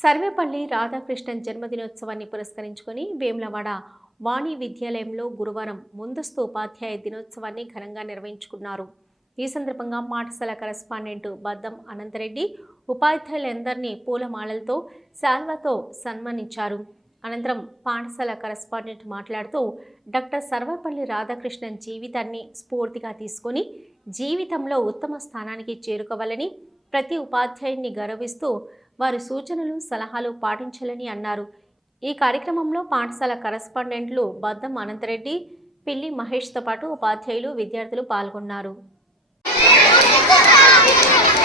సర్వేపల్లి రాధాకృష్ణన్ జన్మదినోత్సవాన్ని పురస్కరించుకొని వేములవాడ వాణి విద్యాలయంలో గురువారం ముందస్తు ఉపాధ్యాయ దినోత్సవాన్ని ఘనంగా నిర్వహించుకున్నారు. ఈ సందర్భంగా పాఠశాల కరెస్పాండెంట్ బద్దం అనంతరెడ్డి ఉపాధ్యాయులందరినీ పూలమాలలతో శాల్వతో సన్మానించారు. అనంతరం పాఠశాల కరెస్పాండెంట్ మాట్లాడుతూ డాక్టర్ సర్వపల్లి రాధాకృష్ణన్ జీవితాన్ని స్ఫూర్తిగా తీసుకొని జీవితంలో ఉత్తమ స్థానానికి చేరుకోవాలని ప్రతి ఉపాధ్యాయుని గౌరవిస్తూ వారి సూచనలు సలహాలు పాటించాలని అన్నారు. ఈ కార్యక్రమంలో పాఠశాల కరస్పాండెంట్లు బద్దం అనంతరెడ్డి పిల్లి మహేష్తో పాటు ఉపాధ్యాయులు విద్యార్థులు పాల్గొన్నారు. Thank